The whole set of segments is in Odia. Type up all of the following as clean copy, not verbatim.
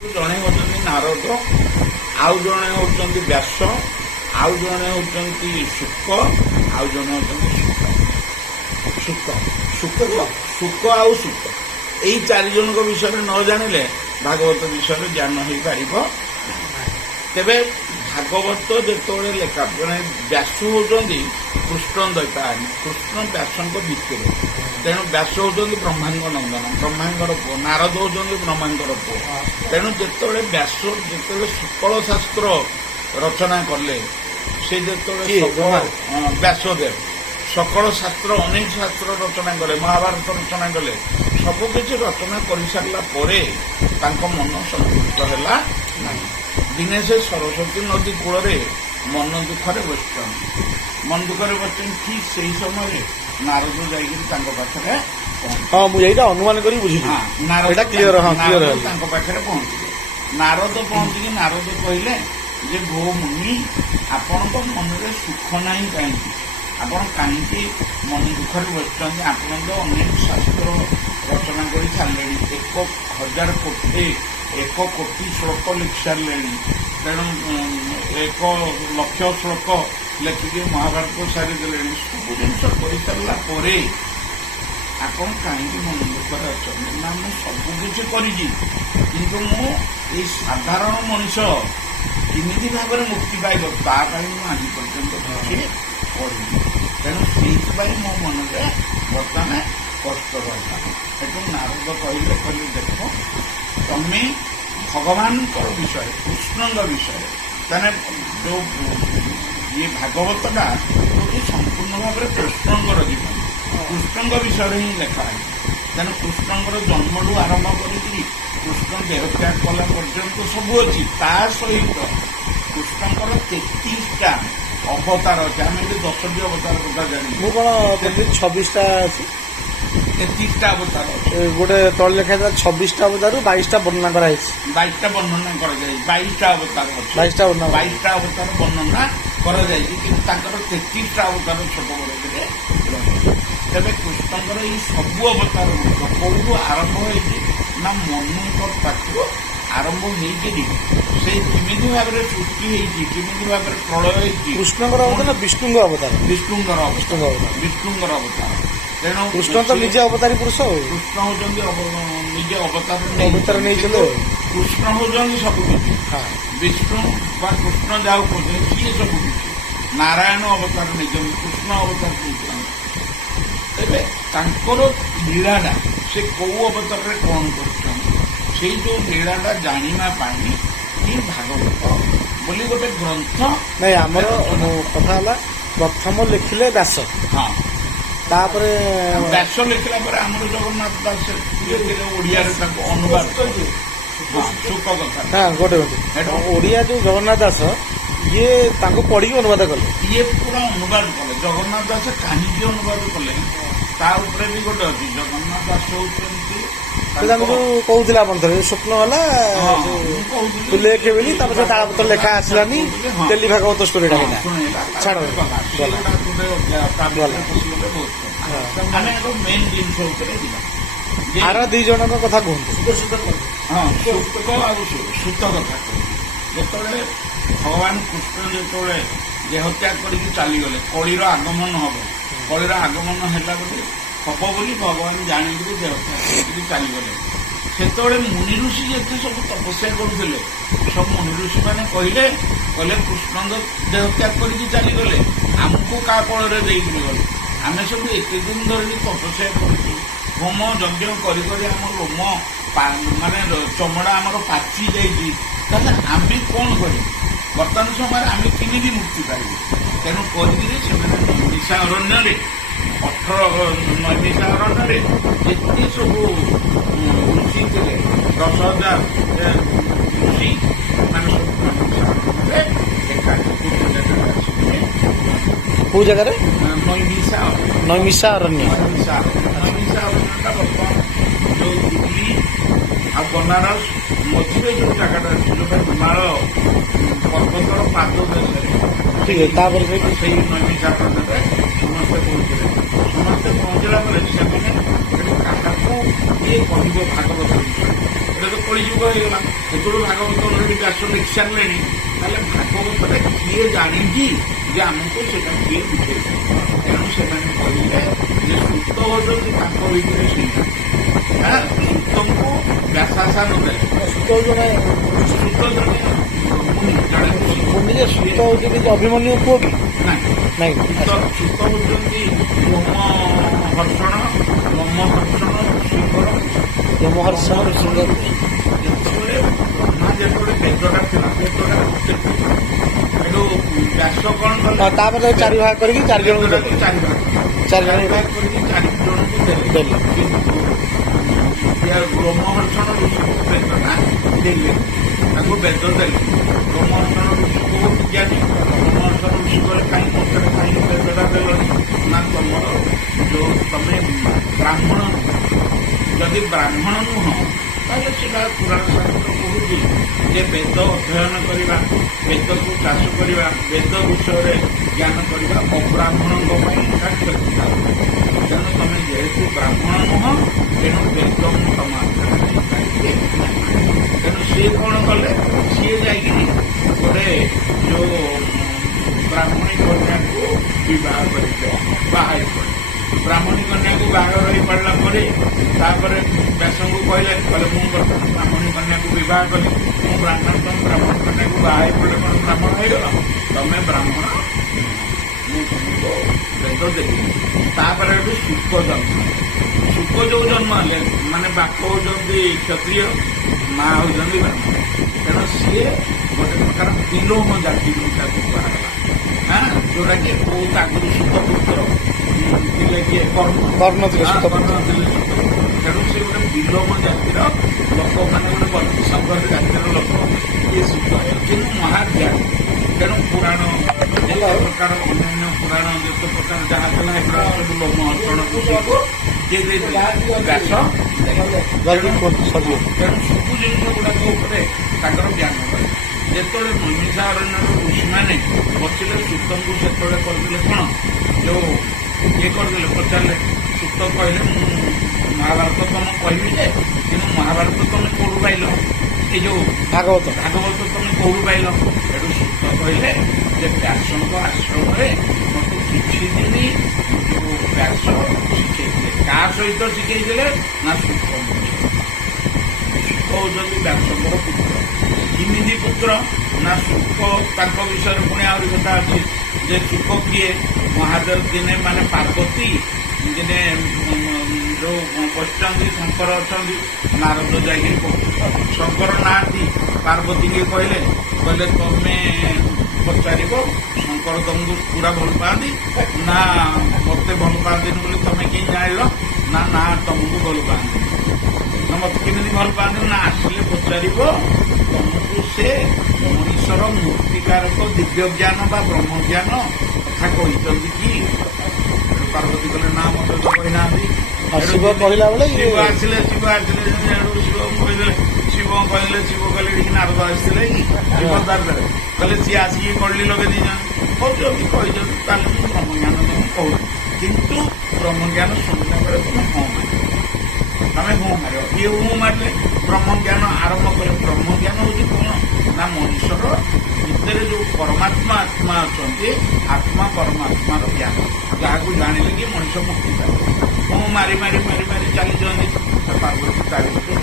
ଜଣେ ହେଉଛନ୍ତି ନାରଦ, ଆଉ ଜଣେ ହେଉଛନ୍ତି ବ୍ୟାସ, ଆଉ ଜଣେ ହେଉଛନ୍ତି ଶୁକ, ଆଉ ଜଣେ ହେଉଛନ୍ତି ଶୁକ ଆଉ ଶୁକ। ଏଇ ଚାରି ଜଣଙ୍କ ବିଷୟରେ ନ ଜାଣିଲେ ଭାଗବତ ବିଷୟରେ ଜ୍ଞାନ ହେଇପାରିବ। ତେବେ ଭାଗବତ ଯେତେବେଳେ ଲେଖା ଜଣେ ବ୍ୟାସ ହେଉଛନ୍ତି କୃଷ୍ଣ ଦୈତାୟନ, କୃଷ୍ଣ ବ୍ୟାସଙ୍କ ଭିତରେ। ତେଣୁ ବ୍ୟାସ ହେଉଛନ୍ତି ବ୍ରହ୍ମାଙ୍କ ନନ୍ଦନ, ବ୍ରହ୍ମାଙ୍କର ପୁଅ। ନାରଦ ହେଉଛନ୍ତି ବ୍ରହ୍ମାଙ୍କର ପୁଅ। ତେଣୁ ଯେତେବେଳେ ବ୍ୟାସ ଯେତେବେଳେ ଶୁକ୍ଳ ଶାସ୍ତ୍ର ରଚନା କଲେ, ସେ ଯେତେବେଳେ ବ୍ୟାସଦେବ ସକଳ ଶାସ୍ତ୍ର ଅନେକ ଶାସ୍ତ୍ର ରଚନା କଲେ, ମହାଭାରତ ରଚନା କଲେ, ସବୁକିଛି ରଚନା କରିସାରିଲା ପରେ ତାଙ୍କ ମନ ସନ୍ତୁଷ୍ଟ ହେଲା ନାହିଁ। ଦିନେ ସେ ସରସ୍ୱତୀ ନଦୀ କୂଳରେ ମନ ଦୁଃଖରେ ବସିଛନ୍ତି। ମନ ଦୁଃଖରେ ବସିଛନ୍ତି, ଠିକ୍ ସେହି ସମୟରେ ନାରଦ ଯାଇକିରି ତାଙ୍କ ପାଖରେ ମୁଁ ଏଇଟା ଅନୁମାନ କରି ବୁଝିଲି। ନାରଦ ତାଙ୍କ ପାଖରେ ପହଞ୍ଚିଲେ। ନାରଦ ପହଞ୍ଚିକି ନାରଦ କହିଲେ ଯେ ଭୋ ମୁନି, ଆପଣଙ୍କ ମନରେ ସୁଖ ନାହିଁ କାହିଁକି? ଆପଣ କାହିଁକି ମନ ଦୁଃଖରେ ବସିଛନ୍ତି? ଆପଣ ତ ଅନେକ ଶାସ୍ତ୍ର ରଚନା କରି ସାରିଲେଣି, 1,000 କୋଟି ଶ୍ଲୋକ ଲେଖି ସାରିଲେଣି। ତେଣୁ 1,00,000 ଶ୍ଲୋକ ଲେଖିକି ମହାଭାରତ ସାରିଦେଲେଣି। ସବୁ ଜିନିଷ କରିସାରିଲା ପରେ ଆପଣ କାହିଁକି ମନ ଦୁଃଖରେ ଅଛନ୍ତି? ନା, ମୁଁ ସବୁ କିଛି କରିଛି, କିନ୍ତୁ ମୁଁ ଏଇ ସାଧାରଣ ମଣିଷ କେମିତି ଭାବରେ ମୁକ୍ତି ପାଇବ ତା ପାଇଁ ମୁଁ ଆଜି ପର୍ଯ୍ୟନ୍ତ କିଛି କରିନି। ତେଣୁ ସେଇଥିପାଇଁ ମୋ ମନରେ ବର୍ତ୍ତମାନ କଷ୍ଟ ରହିଲା। ସେଠୁ ନାରଦ କହିଲେ ଦେଖ, ତମେ ଭଗବାନଙ୍କର ବିଷୟରେ, କୃଷ୍ଣଙ୍କ ବିଷୟରେ, ତାହେଲେ ଯୋଉ ଇଏ ଭାଗବତଟା ହେଉଛି ସମ୍ପୂର୍ଣ୍ଣ ଭାବରେ କୃଷ୍ଣଙ୍କର ଜୀବନ, କୃଷ୍ଣଙ୍କ ବିଷୟରେ ହିଁ ଲେଖା ହେଇଛି। ତେଣୁ କୃଷ୍ଣଙ୍କର ଜନ୍ମରୁ ଆରମ୍ଭ କରିକି କୃଷ୍ଣ ଦେହତ୍ୟାଗ କଲା ପର୍ଯ୍ୟନ୍ତ ସବୁ ଅଛି। ତା ସହିତ କୃଷ୍ଣଙ୍କର 33ଟା ଅବତାର ଅଛି। ଆମେ ଏବେ 10ଟି ଅବତାର କଥା ଜାଣିଛୁ। ମୁଁ କ'ଣ 26ଟା ଅଛି? 33ଟା ଅବତାର ଅଛି। ଗୋଟେ ତଳେ ଲେଖା ହେଇଥିଲା 26ଟା ଅବତାରରୁ 22ଟା ବର୍ଣ୍ଣନା କରାଯାଇଛି। 22ଟା ବର୍ଣ୍ଣନା କରାଯାଇଛି। 22ଟା ଅବତାର ଅଛି। 22ଟା ଅବତାର ବର୍ଣ୍ଣନା କରାଯାଇଛି, କିନ୍ତୁ ତାଙ୍କର 33ଟା ଅବତାର ଛୋଟ ବଡ଼ରେ। ତେବେ କୃଷ୍ଣଙ୍କର ଏଇ ସବୁ ଅବତାର କୋଉଠୁ ଆରମ୍ଭ ହେଇଛି ନା ମନୁଙ୍କ ପାଖରୁ ଆରମ୍ଭ ହେଇକିରି ସେ କେମିତି ଭାବରେ ସୃଷ୍ଟି ହେଇଛି, କେମିତି ଭାବରେ ପ୍ରଳୟ ହେଇଛି। କୃଷ୍ଣଙ୍କର ଅବତାର, ବିଷ୍ଣୁଙ୍କ ଅବତାର, ବିଷ୍ଣୁଙ୍କର ଅବତାର। ତେଣୁ କୃଷ୍ଣ ତ ନିଜେ ଅବତାରୀ ପୁରୁଷ। କୃଷ୍ଣ ହଉଛନ୍ତି ନିଜେ ଅବତାର ନେଇଛନ୍ତି। କୃଷ୍ଣ ହଉଛନ୍ତି ସବୁ କିଛି। ବିଷ୍ଣୁ ବା କୃଷ୍ଣ ଯାହାକୁ କହୁଛନ୍ତି ସିଏ ସବୁ କିଛି। ନାରାୟଣ ଅବତାର ନେଇଛନ୍ତି, କୃଷ୍ଣ ଅବତାର ନେଇଛନ୍ତି। ତେବେ ତାଙ୍କର ଲୀଳାଟା ସେ କୋଉ ଅବତାରରେ କ'ଣ କରୁଛନ୍ତି, ସେଇ ଯୋଉ ଲୀଳାଟା ଜାଣିବା ପାଇଁ ହିଁ ଭାଗବତ ବୋଲି ଗୋଟେ ଗ୍ରନ୍ଥ। ନାଇଁ, ଆମର କଥା ହେଲା ପ୍ରଥମ ଲେଖିଲେ ବ୍ୟାସ। ତାପରେ ବ୍ୟାସ ଲେଖିଲା ପରେ ଆମର ଜଗନ୍ନାଥ ଦାସ ଓଡ଼ିଆରେ ତାକୁ ଅନୁବାଦ କଲେ। ଗୋଟେ ଓଡ଼ିଆ ଯୋଉ ଜଗନ୍ନାଥ ଦାସ, ଇଏ ତାଙ୍କୁ ପଢିକି ଅନୁବାଦ କଲେ। ଇଏ ପୁରା ଅନୁବାଦ କଲେ। ଜଗନ୍ନାଥ ଦାସ କାହିଁକି ଅନୁବାଦ କଲେ ତା ଉପରେ ବି ଗୋଟେ ଅଛି। ଜଗନ୍ନାଥ ଦାସ ହଉଛନ୍ତି ଯୋଉ କହୁଥିଲେ ଆପଣ ଥରେ ସ୍ୱପ୍ନ ହେଲା ତୁ ଲେଖେ ବୋଲି, ତାପରେ ତାଳପତ୍ର ଲେଖା ଆସିଲାନି, ଡେଲି ଭାଗବତ ଷ୍ଟୋରିଟା ହେଲା। ଛାଡ଼, ଆର 2 ଜଣଙ୍କ କଥା କୁହନ୍ତୁ। ଶୁକ ଆଉ ଶୁତ କଥା କୁହନ୍ତୁ। ଯେତେବେଳେ ଭଗବାନ କୃଷ୍ଣ ଯେତେବେଳେ ଦେହତ୍ୟାଗ କରିକି ଚାଲିଗଲେ, କଳିର ଆଗମନ ହବ, କଳିର ଆଗମନ ହେଲା ବୋଲି ଭଗବାନ ଜାଣିକିରି ଦେହତ୍ୟାଗ କରିକି ଚାଲିଗଲେ। ସେତେବେଳେ ମୁନି ଋଷି ଯେତେ ସବୁ ତପସ୍ୟା କରୁଥିଲେ, ସବୁ ମୁନି ଋଷି ମାନେ କହିଲେ କୃଷ୍ଣ ଦେହତ୍ୟାଗ କରିକି ଚାଲିଗଲେ, ଆମକୁ କାହା କୋଳରେ ଦେଇକିରି ଗଲେ? ଆମେ ସବୁ ଏତେ ଦିନ ଧରିକି ତପସ୍ୟା କରୁଛୁ, ହୋମ ଯଜ୍ଞ କରି ଆମ ରୋମ ମାନେ ଚମଡ଼ା ଆମର ପାଚି ଯାଇଛି, ତାହେଲେ ଆମେ କ'ଣ କରିବୁ? ବର୍ତ୍ତମାନ ସମୟରେ ଆମେ କେମିତି ମୁକ୍ତି ପାଇବୁ? ତେଣୁ କରିକିରି ସେମାନେ ନୈମିଷା ଅରଣ୍ୟରେ 18 ନୈମିଷା ଅରଣ୍ୟରେ ଯେତେ ସବୁ ଋଷି ଥିଲେ, 10,000 ଋଷି ମାନେ ସବୁ କୋଉ ଜାଗାରେ? ନୈମିଷା ଅରଣ୍ୟ। ଅରଣ୍ୟଟା ବର୍ତ୍ତମାନ ଯୋଉ ଦିଲ୍ଲୀ ଆଉ ବନାରସ ମଝିରେ ଯୋଉ ଜାଗାଟା ଅଛି, ଯୋଉଟା ହିମାଳୟ ପର୍ବତର ପାଦ ଦେଶରେ, ତାପରେ ସେଇ ନୈମିଷା ଅରଣ୍ୟରେ ସମସ୍ତେ ପହଞ୍ଚିଲେ। ପହଞ୍ଚିଲା ପରେ ସେମାନେ କାହାକୁ କିଏ କହିବ ଭାଗବତ ବିଷୟରେ? କଳିଯୁଗ ହେଇଗଲା, ସେତେବେଳେ ଭାଗବତ ଅଲରେଡି ବ୍ୟାସ ଲେଖି ସାରିଲେଣି। ତାହେଲେ ଭାଗବତଟା କିଏ ଜାଣିଛି ଯେ ଆମକୁ ସେଟା କିଏ ବୁଝେଇବ? ତେଣୁ ସେମାନେ କହିଲେ ଯେ ସୂତ ହଉଛନ୍ତି ତାଙ୍କ ଭିତରେ ସେଇଟା। ସୂତଙ୍କୁ ବ୍ୟାସାସାନ ଦେଲେ। ସୂତ ଜଣେ ସୂତ ଜଣେ ଜଣେ ସୂତ ହଉଛନ୍ତି ଅଭିମନ୍ୟୁ ପୁଅ କି? ନାଇଁ, ନାଇଁ, ସୂତ ହଉଛନ୍ତି ଲୋମହର୍ଷଣ ଋଷିଙ୍କର। ଲୋମହର୍ଷଣ ଋଷିଙ୍କର। ଯେତେବେଳେ ବେଦଟା ଥିଲା, ବେଦଟା ଏଠୁ ବ୍ୟାସ କଣ କଲେ? ତାପରେ 4 ଭାଗ କରିକି 4 ଜଣଙ୍କୁ ଦେଲେ। 4 ଭାଗ 4 ଜଣ କରିକି 4 ଜଣଙ୍କୁ ଦେଲେ। ଦେଲେ। ଲୋମହର୍ଷଣ ଋଷିକୁ ବେଦଟା ଦେଲେ, ତାଙ୍କୁ ବେଦ ଦେଲେ। ଲୋମହର୍ଷଣ ଋଷି ବହୁତ ଜ୍ଞାନୀ। ଲୋମହର୍ଷଣ ଋଷି କଲେ କାହିଁ ମୋତେ କାହିଁକି ବେଦଟା ଦେଲନି? ନା ତମର ଯୋଉ ତମେ ବ୍ରାହ୍ମଣ, ଯଦି ବ୍ରାହ୍ମଣ ନୁହଁ ତାହେଲେ ସେଟା ପୁରାଣ ଶାସ୍ତ୍ର କହୁଛି ଯେ ବେଦ ଅଧ୍ୟୟନ କରିବା, ବେଦକୁ ଚାଷ କରିବା, ବେଦ ବିଷୟରେ ଜ୍ଞାନ କରିବା ଅବ୍ରାହ୍ମଣଙ୍କ ପାଇଁ ଏଟା କ୍ଷତିକାରକ। ତେଣୁ ତମେ ଯେହେତୁ ବ୍ରାହ୍ମଣ ନୁହଁ, ତେଣୁ ବେଦ ମୁଁ ତମ ତେଣୁ ସିଏ କଣ କଲେ? ସିଏ ଯାଇକିରି ଗୋଟେ ଯୋଉ ବ୍ରାହ୍ମଣୀ କନ୍ୟାକୁ ବିବାହ କରିଥିଲେ, ବାହା ହେଇ ପଡେ। ବ୍ରାହ୍ମଣୀ କନ୍ୟାକୁ ବାହାଘର ହେଇପାରିଲା ପରେ ତାପରେ ବ୍ୟାସଙ୍କୁ କହିଲେ ମୁଁ ବର୍ତ୍ତମାନ ବ୍ରାହ୍ମଣୀ କନ୍ୟାକୁ ବିବାହ କଲି, ମୁଁ ବ୍ରାହ୍ମଣୀ କନ୍ୟାକୁ ବାହା ହେଇ ପଡ଼ିଲେ କଣ ବ୍ରାହ୍ମଣ ହେଇଗଲ? ତମେ ବ୍ରାହ୍ମଣ, ମୁଁ ତମକୁ ବେଦ ଦେଲି। ତାପରେ ଏଠୁ ଶୁକ ଜନ୍ମ। ଶୁକ ଯୋଉ ଜନ୍ମ ହେଲେ, ମାନେ ବାପ ହଉଛନ୍ତି କ୍ଷତ୍ରିୟ, ମା ହଉଛନ୍ତି ବ୍ରାହ୍ମଣ। ତେଣୁ ସିଏ ଗୋଟେ ପ୍ରକାର ବିଲୋମ ଜାତି ତାକୁ କୁହାଗଲା। ଯୋଉଟା କି ବହୁତ ଆଗରୁ ସୁତପୁତ୍ର ଥିଲେ, କିଏ କର୍ଣ୍ଣ ଥିଲେ। ତେଣୁ ସେ ଗୋଟେ ବିଲୋମ ଜାତିର ଲୋକ, ମାନେ ଗୋଟେ ବର୍ତ୍ତୀ ସଂଘର ଜାତିର ଲୋକ ଇଏ ଶୁକ। କିନ୍ତୁ ମହାଜ୍ଞାନୀ। ତେଣୁ ପୁରାଣ ଯେତେ ପ୍ରକାର ଅନ୍ୟାନ୍ୟ ପୁରାଣ ଯେତେ ପ୍ରକାର ଯାହା ଥିଲା ଏଗୁଡ଼ା ସବୁ ଲୋମହର୍ଷଣ ଋଷିକୁ କିଏ ଦେଇଥିଲେ? ବ୍ୟାସ। ତେଣୁ ସବୁ ଜିନିଷ ଗୁଡାକ ଉପରେ ତାଙ୍କର ଜ୍ଞାନ କଲେ। ଯେତେବେଳେ ନୈମିଷାରଣ୍ୟର ଋଷିମାନେ ବସିଲେ, ସୂତଙ୍କୁ ସେତେବେଳେ କରିଦେଲେ କଣ, ଯୋଉ ଇଏ କରିଦେଲେ, ପଚାରିଲେ। ସୂତ କହିଲେ ମୁଁ ମହାଭାରତ ତମ କହିବି ଯେ, କିନ୍ତୁ ମହାଭାରତ ତମେ କୋଉଠୁ ପାଇଲ? ଏଇ ଯୋଉ ଭାଗବତ ତମେ କୋଉଠୁ ପାଇଲ? ସେଠୁ ସୂତ କହିଲେ ଯେ ବ୍ୟାସଙ୍କ ଆଶ୍ରମରେ ମତେ କିଛି ଦିନ ଯୋଉ ବ୍ୟାସ ଶିଖେଇଥିଲେ। କାହା ସହିତ ଶିଖେଇଥିଲେ? ନା ସୂତ ହଉଛନ୍ତି ବ୍ୟାସଙ୍କର ପୁତ୍ର। କିମିତି ପୁତ୍ର? ନା ଶୁକ, ତାଙ୍କ ବିଷୟରେ ପୁଣି ଆହୁରି କଥା ଅଛି ଯେ ଶୁକ କିଏ? ମହାଦେବ ଦିନେ, ମାନେ ପାର୍ବତୀ ଦିନେ ଯୋଉ ବସିଛନ୍ତି, ଶଙ୍କର ଅଛନ୍ତି, ନାରଦ ଯାଇକିରି ଶଙ୍କର ନାହାନ୍ତି, ପାର୍ବତୀକି କହିଲେ ତମେ ପଚାରିବ ଶଙ୍କର ତମକୁ ପୁରା ଭଲ ପାଆନ୍ତି ନା ମତେ ଭଲ ପାଆନ୍ତିନି ବୋଲି ତମେ କେମିତି ଜାଣିଲ? ନା ତମକୁ ଭଲ ପାଆନ୍ତି। ନା ମତେ କେମିତି ଭଲ ପାଆନ୍ତି? ନା ଆସିଲେ ପଚାରିବ, ତମକୁ ସେ ମଣିଷର ମୂର୍ତ୍ତିକାରକ ଦିବ୍ୟ ଜ୍ଞାନ ବା ବ୍ରହ୍ମ ଜ୍ଞାନ କଥା କହିଛନ୍ତି କି? ପାର୍ବତୀ କହିଲେ ନା ମତେ ତ କହିନାହାନ୍ତି। ଶିବ କହିଲା ବେଳେ ଶିବ ଆସିଲେ କହିଦେଲେ, ଶିବ କହିଲେ ଟିକେ ନାରଦ ଆସିଥିଲେ କି ଶିବ ଦ୍ୱାରରେ କହିଲେ ସିଏ ଆସିକି କଳି ଲଗେଇ ଦେଇଛନ୍ତି, କହୁଛନ୍ତି କହିଛନ୍ତି, ତାହେଲେ ମୁଁ ବ୍ରହ୍ମଜ୍ଞାନ ତମକୁ କହୁଛି। କିନ୍ତୁ ବ୍ରହ୍ମଜ୍ଞାନ ଶୁଣିଲା ବେଳେ ତମେ ମାରିବ। କିଏ ମାରିଲେ? ବ୍ରହ୍ମଜ୍ଞାନ ଆରମ୍ଭ କଲେ। ବ୍ରହ୍ମଜ୍ଞାନ ହଉଛି କଣ? ନା ମଣିଷର ଭିତରେ ଯୋଉ ପରମାତ୍ମା ଆତ୍ମା ଅଛନ୍ତି, ଆତ୍ମା ପରମାତ୍ମାର ଜ୍ଞାନ, ଯାହାକୁ ଜାଣିଲେ କି ମଣିଷ ମୁକ୍ତି ପାଏ। ମାରି ଚାଲିଛନ୍ତି। ପାର୍ବତୀ ଚାରିପଟେ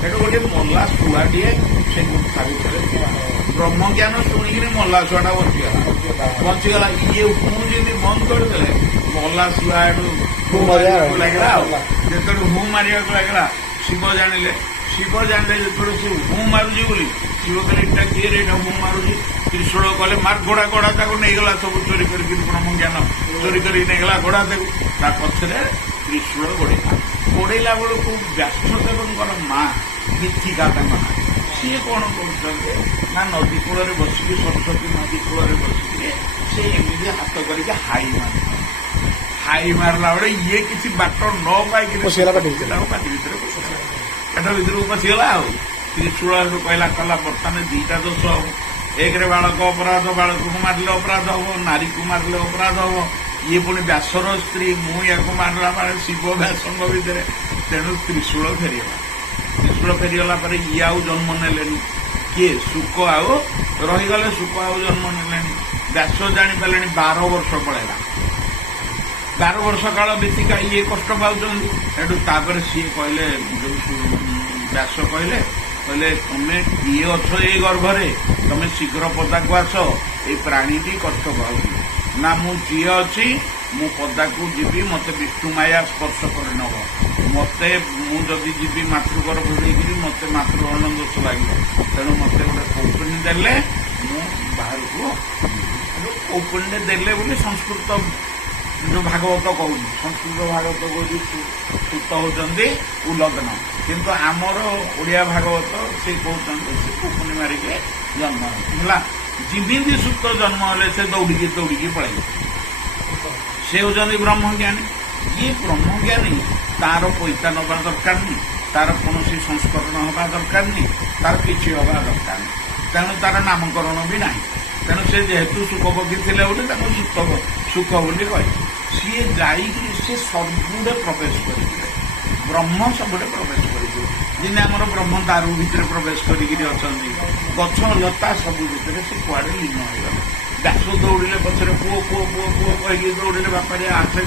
ସେଠୁ ଗୋଟେ ମଲା ଶୁଆଟିଏ ସେ ଗୁମ୍ଫା ଭିତରେ ଥିବା। ବ୍ରହ୍ମଜ୍ଞାନ ଶୁଣିକିରି ମଲା ଶୁଆଟା ବଞ୍ଚିଗଲା। ଇଏ ଯେମିତି ବନ୍ଦ କରିଦେଲେ, ମଲା ଶୁଆ ଏଠୁ ଲାଗିଲା। ଆଉ ଯେତେବେଳେ ମାରିବାକୁ ଲାଗିଲା, ଶିବ ଜାଣିଲେ ଯେତେବେଳେ ସେ ମାରୁଛି ବୋଲି, ଶିବ କହିଲେ ଏଇଟା କିଏ ରେ, ଏଇଟା ମାରୁଛି। ତ୍ରିଶୂଳ କଲେ ମାର, ଘୋଡ଼ା ତାକୁ ନେଇଗଲା, ସବୁ ଚୋରି କରିକି ବ୍ରହ୍ମଜ୍ଞାନ ଚୋରି କରିକି ନେଇଗଲା ଘୋଡ଼ା ତାକୁ। ତା ପଛରେ ତ୍ରିଶୂଳ ଗୋଡ଼େଇଲା ବେଳକୁ ବ୍ୟାସଦେବଙ୍କର ମା ମିଥିକା ତାଙ୍କ ମା, ସିଏ କଣ କରୁଛନ୍ତି ନା ନଦୀ କୂଳରେ ବସିକି, ସରସ୍ୱତୀ ନଦୀ କୂଳରେ ବସିକି ସେ ଏମିତି ହାତ କରିକି ହାଇ ମାରିଲା ବେଳେ ଇଏ କିଛି ବାଟ ନ ପାଇକି ପାଟି ଭିତରେ ପେଟ ଭିତରକୁ ପଶିଗଲା। ଆଉ ତ୍ରିଶୂଳ କହିଲା ବର୍ତ୍ତମାନ ଦିଟା ଦୋଷ ହବ। ଏକରେ ବାଳକ ଅପରାଧ, ବାଳକକୁ ମାରିଲେ ଅପରାଧ ହବ, ନାରୀକୁ ମାରିଲେ ଅପରାଧ ହବ। ଇଏ ପୁଣି ବ୍ୟାସର ସ୍ତ୍ରୀ, ମୁଁ ୟାକୁ ମାରିଲା ବେଳେ ଶିବ ବ୍ୟାସଙ୍କ ଭିତରେ। ତେଣୁ ତ୍ରିଶୂଳ ଫେରିଗଲା। ତ୍ରିଶୂଳ ଶୁକ୍ଳ ଫେରିଗଲା ପରେ ଇଏ ଆଉ ଜନ୍ମ ନେଲେନି। କିଏ? ଶୁକ ଆଉ ରହିଗଲେ, ଶୁକ ଆଉ ଜନ୍ମ ନେଲେନି। ବ୍ୟାସ ଜାଣିପାରିଲେଣି 12 ବର୍ଷ ପଳେଇଲା। 12 ବର୍ଷ କାଳ ବିତିକା ଇଏ କଷ୍ଟ ପାଉଛନ୍ତି। ସେଠୁ ତାପରେ ସିଏ କହିଲେ, ବ୍ୟାସ କହିଲେ ତମେ କିଏ ଅଛ ଏଇ ଗର୍ଭରେ, ତମେ ଶୀଘ୍ର ପଦାକୁ ଆସ, ଏଇ ପ୍ରାଣୀଟି କଷ୍ଟ ପାଉଛି। ନା ମୁଁ ଯିଏ ଅଛି, ମୁଁ ପଦାକୁ ଯିବି, ମତେ ବିଷ୍ଣୁ ମାୟା ସ୍ପର୍ଶ କରି ନେବ। ମତେ ମୁଁ ଯଦି ଯିବି ମାତୃଗର୍ଭ ଦେଇକିରି ମତେ ମାତୃହରଣ ଦୋଷ ଲାଗିବ। ତେଣୁ ମତେ ଗୋଟେ କୌପୁନୀ ଦେଲେ ମୁଁ ବାହାରକୁ କୌପୁନୀ ଦେଲେ ବୋଲି ସଂସ୍କୃତ ଯୋଉ ଭାଗବତ କହୁଛି, ସଂସ୍କୃତ ଭାଗବତ କହୁଛି ସୂତ ହଉଛନ୍ତି ଉଲଗ୍ନ, କିନ୍ତୁ ଆମର ଓଡ଼ିଆ ଭାଗବତ ସେ କହୁଛନ୍ତି ସେ କୌପୁନୀ ମାରିକି ଜନ୍ମ ହେଲା। ଯେମିତି ସୂତ ଜନ୍ମ ହେଲେ ସେ ଦୌଡ଼ିକି ପଳେଇଲେ। ସେ ହଉଛନ୍ତି ବ୍ରହ୍ମଜ୍ଞାନୀ। ଇଏ ବ୍ରହ୍ମଜ୍ଞାନୀ, ତାର ପଇସା ନେବା ଦରକାର ନାହିଁ, ତାର କୌଣସି ସଂସ୍କରଣ ହେବା ଦରକାର ନାହିଁ, ତାର କିଛି ହେବା ଦରକାର ନାହିଁ। ତେଣୁ ତାର ନାମକରଣ ବି ନାହିଁ। ତେଣୁ ସେ ଯେହେତୁ ସୁଖ ପକ୍ଷୀ ଥିଲେ ବୋଲି ତାକୁ ସୁଖ ବୋଲି କହିଲେ। ସିଏ ଯାଇକି ସେ ସବୁଠେ ପ୍ରବେଶ କରିଥିଲେ, ବ୍ରହ୍ମ ସବୁଠେ ପ୍ରବେଶ କରିଥିଲେ। ଯେମିତି ଆମର ବ୍ରହ୍ମ ଦାରୁ ଭିତରେ ପ୍ରବେଶ କରିକିରି ଅଛନ୍ତି, ଗଛ ଲତା ସବୁ ଭିତରେ ସେ କୁଆଡ଼େ ଲୀନ ହେଇଗଲେ। ବ୍ୟାସ ଦୌଡ଼ିଲେ ପଛରେ ପୁଅ ପୁଅ ପୁଅ ପୁଅ କହିକି ଦୌଡ଼ିଲେ, ବାପାରେ ଆସେ